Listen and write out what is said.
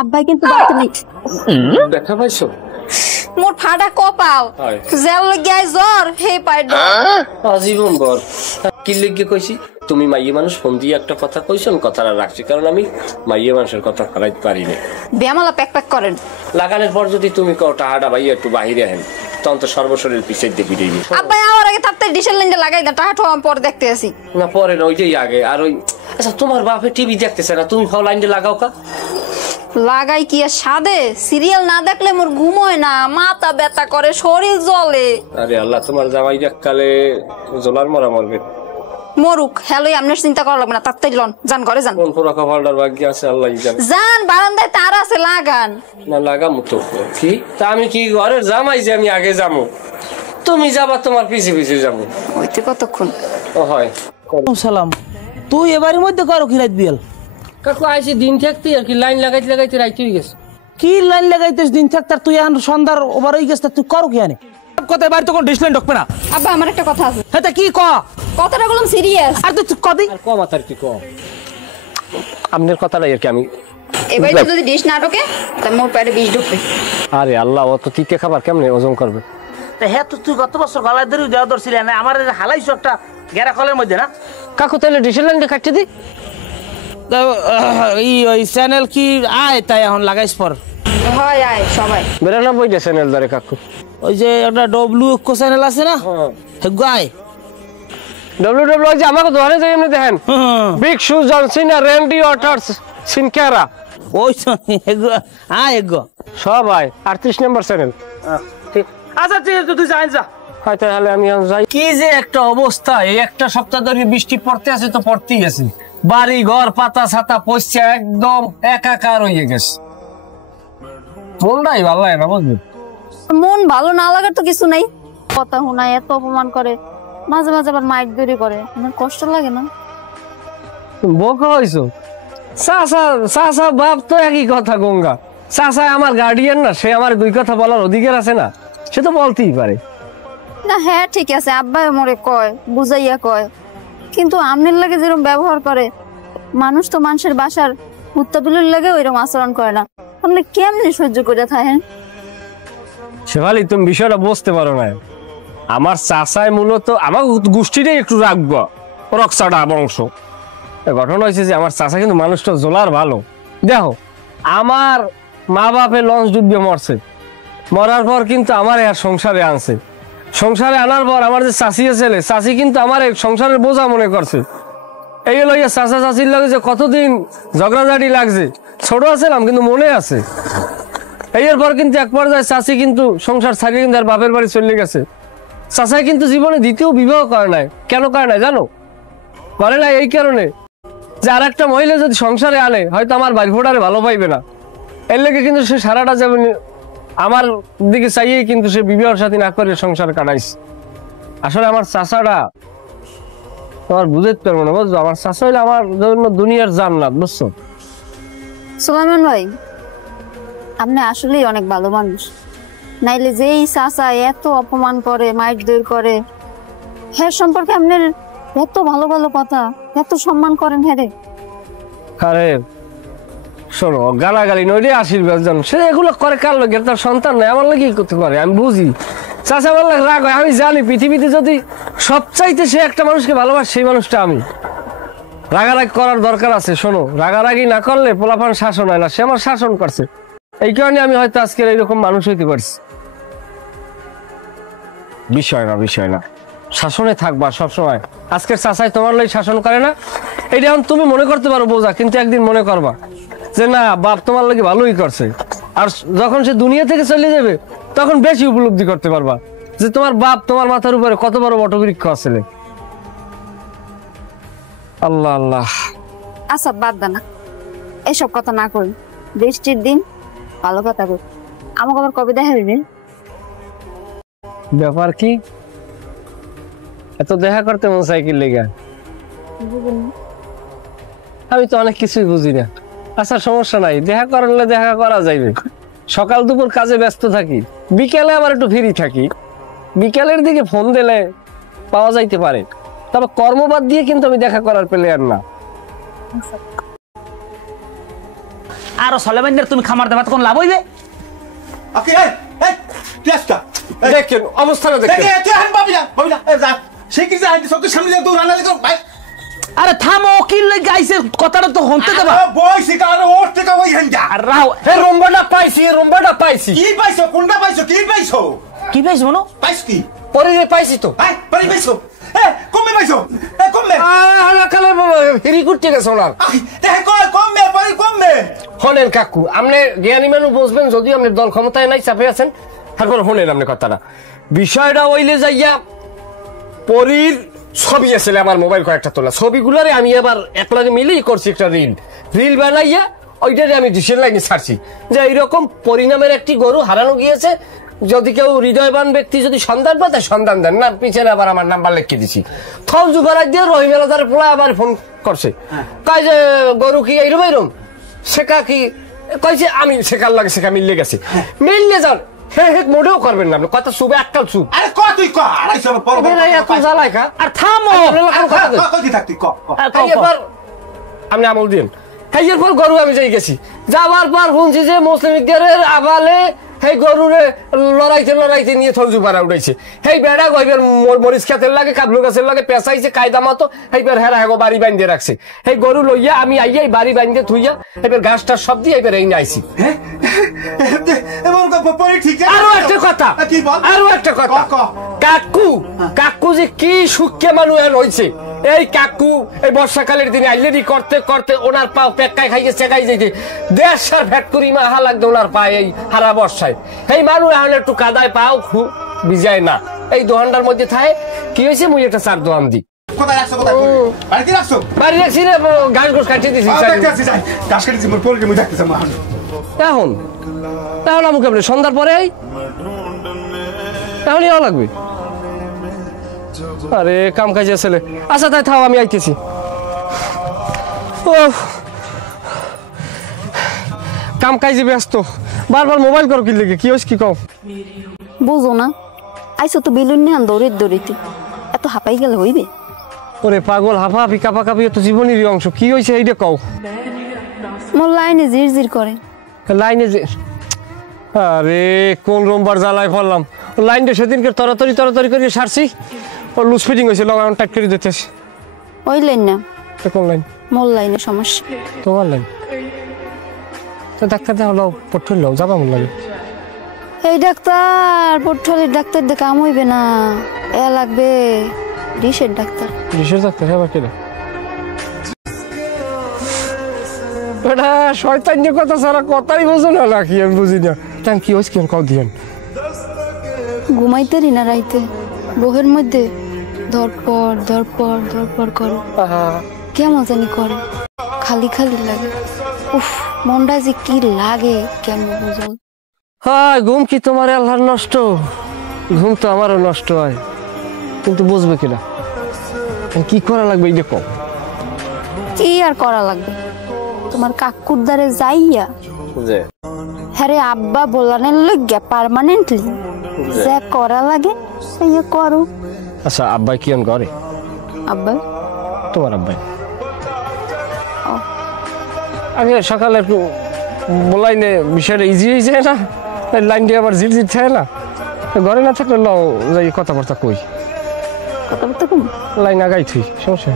আব্বাই কিন্তু বাড়িতে নেই। দেখা পাইছো? মোর ফাটা কপাল জেল লাগিয়ায় জ্বর হে পাই আজীবন বর কি লিখে কইছি তুমি মাইয়ে মানুষ ফোন দিয়ে একটা কথা কইছন কথাটা রাখছি, কারণ আমি মাইয়ে মানুষের কথা ফেলাইতে পারি না। বেমালা প্যাক প্যাক করেন লাগানোর পর যদি তুমি কও টাহাটা ভাইয়া একটু বাহিরে আহেন, তখন তো সর্বশরীর পিছিয়ে দিয়ে দিবি। আব্বাই আমার আগে তাড়াতাড়ি ডিশের লাইনটা লাগাই দেন, টাকা ঠোয়া পরে দেখতে আসি। না পরে না, ওইটাই আগে। আর ওই আচ্ছা তোমার বাপে টিভি দেখতেছে না, তুমি ফাও লাইনটা লাগাও কা। লাগাই কি আর সাদে সিরিয়াল না দেখলে মোর ঘুম হয় না, মাথা ব্যথা করে, শরীর জ্বলে। আরে আল্লাহ, তোমার জামাই কালে জ্বলার মরা মরবে। মরুক, হ্যালো আপনার চিন্তা করা লাগবে না, তাড়াতাড়ি লন যান ঘরে যান। কোন পুরা কপালটার ভাগ্য আছে আল্লাহই জানে। যান বারান্দায় তার আছে লাগান। না লাগামু তো কি তা আমি কি ঘরের জামাই যে আমি আগে যাবো, তুমি যাবা তোমার পিছে পিছে যাবো। ওইতে কতক্ষণ ও হয় সালাম। তুই এবারের মধ্যে করো কি রাত বিয়াল? কাকু আইসি দিন থাকতে আর কি লাইন লাগাইতে লাগাইতে রাইতে হয়ে গেছে। কি লাইন লাগাইতেছ দিন থাকতে? তুই এখন সন্ধ্যার ওভার হয়ে গেছে, তুই করো কি আনে? কথা বাড়ি তখন ডিসলাইন ঢুকবে না। আব্বা আমার একটা কথা আছে। হ্যাঁ কি ক? কথাটা বললাম সিরিয়াস। আর তুই কদি আর কম আতার কি কম আপনার কথাটাই আর কি। আমি এবারে যদি ডিশ না ঢোকে তা মোর পেটে বিষ ঢুকবে। আরে আল্লাহ, অত তিতে খাবার কেমনে ওজন করবে? হ্যাঁ তো তুই গত বছর গলায় ধরে দেওয়া ধরছিলি না, আমার হালাইছো একটা গেরা কলের মধ্যে না। কাকু তাহলে ডিসেল লাইনটা কাটতে দি। ওই চ্যানেল কি আয় তাই এখন লাগাইস পর হয় আয় সবাই 92টা চ্যানেল ধরে কাকু। ওই যে একটা ডব্লিউ চ্যানেল আছে না, গায় ডব্লিউ যে আমাকে ধরে যাই এমনি দেখেন, বিগ শু জনসন আর র্যান্ডি অটার্স সিনকারা, ওই আয় গো সবাই 38 নম্বর চ্যানেল। ঠিক আচ্ছা ঠিক আছে, তুই যাই যা। হয় তাহলে আমি যাই। কি যে একটা অবস্থা, এই একটা সপ্তাহ ধরে বৃষ্টি পড়তে আছে তো পড়তেই আছে, বাড়ি ঘর পাতা ছাতা পড়ছে, একদম একাকার হয়ে গেছে। মনটাই ভালো লাগে না বুঝলি। মন ভালো না লাগার তো কিছু নেই। কথা শোনায়, এত অপমান করে, মাঝে মাঝে আবার মাইক দৌড়ি করে, আমার কষ্ট লাগে না? বোকা হইছো? চাচা বাপ তো একই কথা গঙ্গা। চাচা আমার গার্ডিয়ান না, সে আমার দুই কথা বলার অধিকার আছে না? সে তো বলতেই পারে না। হ্যাঁ ঠিক আছে, আব্বাই মোরে কয়, বুঝাইয়া কয়, কিন্তু আমনের লাগে যেরকম ব্যবহার করে, মানুষ তো মানুষের বাসার উত্তাপিলের লাগে ওইরকম আচরণ করে না। তাহলে কেমনে সহ্য করে থাকেন? শেফালি, তুমি বিষয়টা বুঝতে পারো না। আমার চাচাই মূলত আমার গোষ্ঠীটাই একটু রাখবো, রক্সাডা বংশ। ঘটনা হয়েছে যে আমার চাচা কিন্তু মানুষটা জোলার ভালো। দেখো, আমার মা বাপে লঞ্চ ডুবিয়ে মরছে, মরার পর কিন্তু আমার আর সংসারে আনছে। সংসারে আনার পর আমার যে চাষি ছেলে, চাষি কিন্তু আমার সংসারের বোঝা মনে করছে। এই হলো চাচা চাষির লাগে যে কতদিন ঝগড়াঝাটি লাগছে, ছোট আছিলাম কিন্তু মনে আছে। এরপর কিন্তু এক পর্যায়ে চাষি কিন্তু সংসার ছাড়িয়ে কিন্তু আর বাপের বাড়ি চলে গেছে। চাচাই কিন্তু জীবনে দ্বিতীয় বিবাহ করে নাই। কেন করে নাই জানো? করে নাই এই কারণে যে আর একটা মহিলা যদি সংসারে আনে হয়তো আমার বাড়ি ফোটারে ভালো পাইবে না। এর লেগে কিন্তু সে সারাটা যাবে আমার দিকে চাইয়েই কিন্তু সে বিবাহের সাথে না করে সংসার কাটাইছে। আসলে আমার চাচাটা তোমার বুঝতে পারবো না, বুঝছো? আমার চাচা হইলে আমার জন্য দুনিয়ার জান্নাত, বুঝছো? সুলাইমান ভাই, আপনি আসলেই অনেক ভালো মানুষ। নাইলে যেই চাচা এত অপমান করে, মাইক দৌড় করে, হ্যাঁ সম্পর্কে আপনার এত ভালো ভালো কথা, এত সম্মান করেন। হ্যাঁ রে, আরে শোনো, গালাগালি নইলে আশীর্বাদ জানো, সে এগুলো করে কার লোক? তার সন্তান নাই, আমার লোকই করতে করে। আমি বুঝি চাচা বললে রাগ হয়, আমি জানি পৃথিবীতে যদি সবচাইতে সে একটা মানুষকে ভালোবাসে সেই মানুষটা আমি। রাগারাগি করার দরকার আছে। শোনো, রাগারাগি না করলে পোলাপান শাসন হয় না, সে আমার শাসন করছে। এই কারণে আমি হয়তো আজকের এইরকম মানুষ হইতে পারছি। বিষয় না শাসনে থাকবা সবসময়। আজকের চাচাই তোমার লোক শাসন করে না, এটা এখন তুমি মনে করতে পারো বোঝা, কিন্তু একদিন মনে করবা যে না, বাপ তোমার লোক ভালোই করছে। আর যখন সে দুনিয়া থেকে চলে যাবে তখন বেশি উপলব্ধি করতে পারবা যে তোমার বাপ তোমার মাথার উপরে কত বড় বটবৃক্ষ আসলে। আল্লাহ আল্লাহ। আচ্ছা বাদ দা না, এসব কথা না করি। বৃষ্টির দিন ভালো কথা কই, আমাকে আবার কবে দেখা হইবে? ব্যাপার কি? এত দেখা করতে মন সাইকেল লেগা? আমি তো অনেক কিছুই বুঝি না। আচ্ছা সমস্যা নাই, দেখা করলে দেখা করা যাইবে। সকাল দুপুর কাজে ব্যস্ত থাকি, বিকেলে আবার একটু ফ্রি থাকি। বিকেলের দিকে ফোন দিলে পাওয়া যাইতে পারে। তবে কর্মবাদ দিয়ে কিন্তু আমি দেখা করার প্লেয়ার না। আরো সলেমানের তুমি খামার দেবা তখন লাভ হইবে। ওকে এই এই তুই আসতা দেখেন অবস্থাটা দেখেন। দেখে তুই হান বাবি না এই যা সে কি যা সত্যি সামনে যা তুই রান্না দেখো ভাই। আরে থামো কি লাগি আইছে কথাটা তো হনতে দেবা। বই শিকার ওর থেকে ওই হ্যান্ডা আর রাও এই রম্বাটা পাইছি কি পাইছো কোনটা পাইছো কি পাইছো কি পাইছ মনো পাইছ কি পরে পাইছি তো। ভাই পরি পাইছো কমে পাইছো কমে কালে হেরি করতে গেছে ওনার। দেখে কমে পরি কমে হলেন কাকু আপনি জ্ঞানী মানুষ বুঝবেন, যদিও আপনি দল ক্ষমতায় নাই, চাপে আছেন, তারপর হলেন আপনি কথাটা। বিষয়টা ওইলে যাইয়া পরীর ছবি আসলে আমার মোবাইল কয়েকটা তোলা, ছবিগুলারে আমি আবার একলাগে মিলেই করছি একটা রিল বানাইয়া ওইটারে আমি ডিসের লাইনে ছাড়ছি যে এইরকম পরিণামের একটি গরু হারানো গিয়েছে, যদি কেউ হৃদয়বান ব্যক্তি যদি সন্ধান পায় তাই সন্ধান দেন না। পিছনে আবার আমার নাম্বার লিখে দিছি। থল জুগারাই দিয়ে রহিমেলাদার পোলা আবার ফোন করছে, কয় যে গরু কি এইরম শেখা কি, কইছে আমি শেখার লাগে শেখা মিললে গেছে। মিললে যান হে মোটেও করবেন না আপনি, কথা চুবে একটাল চুপ। আরে ক তুই ক আড়াইশো পর এত জ্বালাই খা আর থামো কই থাকতি ক এরপর আপনি আমল দিন। এরপর গরু আমি যাই গেছি, যাওয়ার পর শুনছি যে মুসলিম ইতিহারের আবালে সেই গরুরে লড়াইতে নিয়ে থলজু পাড়া উঠাইছে। সেই বেড়া গইবের মরিচ খাতের লাগে কাবলু গাছের লাগে পেঁচাইছে কায়দা মতো, সেইবার হেরা হেগো বাড়ি বাঁধিয়ে রাখছে। সেই গরু লইয়া আমি আইয়াই বাড়ি বাঁধিয়ে থুইয়া এবার ঘাসটার সব দিয়ে এবার এই আইছি। আরো একটা কথা কাকু যে কি সুখে মানুষ হয়েছে। এই কাকু এই বর্ষাকালের দিনে আইলেরি করতে করতে ওনার পা পেক্কায় খাইয়ে চেকাই যেতে দেড় সার ভ্যাট করি মাহা লাগতো ওনার পা এই হারা বর্ষায়। এই মানুষ এখন একটু কাদায় পাও খুব ভিজায় না, এই দোকানটার মধ্যে থাকে। কি হয়েছে মুই একটা চার দোকান দিই বাড়ি রাখছি রে, ঘাস ঘোষ কাটিয়ে দিছি এখন। তাহলে আমাকে আপনি সন্ধ্যার পরে তাহলে লাগবে। আরে কাম কাজে ছেলে, আচ্ছা তাই থাও আমি আইতেছি। ও কাম কাজে ব্যস্ত, বারবার মোবাইল করো কি লেগে, কি হয়েছে কি কও? বুঝো না আইসো তো বিলুন নিয়ে দৌড়িতে এত হাঁপাই গেলে হইবে? ওরে পাগল, হাঁপাহাপি কাঁপাকাঁপি তো জীবনেরই অংশ। কি হয়েছে এইটা কও। মোর লাইনে জির করে লাইনে যে, আরে কোন রোমবার জ্বালায় পড়লাম। লাইনটা সেদিনকে তরাতরি করে সারছি, ওর লুজ ফিটিং হয়েছে, লগান টাইট করে দিতেছি। ওই লাইন না, কোন লাইন? মোর লাইনে সমস্যা। তোমার লাইন তো ডাক্তার দেওয়া পটল লাও যাবা মন লাগে। এই ডাক্তার পটলের ডাক্তার দিয়ে কাম হইবে না, এ লাগবে ডিশের ডাক্তার। ডিশের ডাক্তার হ্যাঁ কেনা বেটা শয়তান নিয়ে কথা সারা কথাই বোঝো না নাকি? আমি বুঝি না কেন কি হয়েছে কেন কও দিয়েন। ঘুমাইতে না রাইতে বহের মধ্যে ধরপড় করে, কেমন জানি করে, খালি লাগে। উফ মনটা যে কি লাগে কেমন বুঝো। হ্যাঁ ঘুম কি তোমার আল্লাহর নষ্ট? ঘুম তো আমারও নষ্ট হয়, কিন্তু বুঝবে কিনা কি করা লাগবে এই দেখো। কি আর করা লাগবে, তোমার কাকুর দ্বারে যাইয়া হ্যাঁ আব্বা বলানের লইয়া পার্মানেন্টলি যা করা লাগে সেই করো। আচ্ছা আব্বাই কি করে? আব্বা তোমার আব্বাই আগে সকালে একটু বলাইনে বিষয়টা ইজি হয়ে যায় না, লাইন দিয়ে আবার ঝির থাকে না, ঘরে না থাকলে লও যাই কথাবার্তা কই, কথাবার্তা কম লাইন আগাই থুই সমস্যা।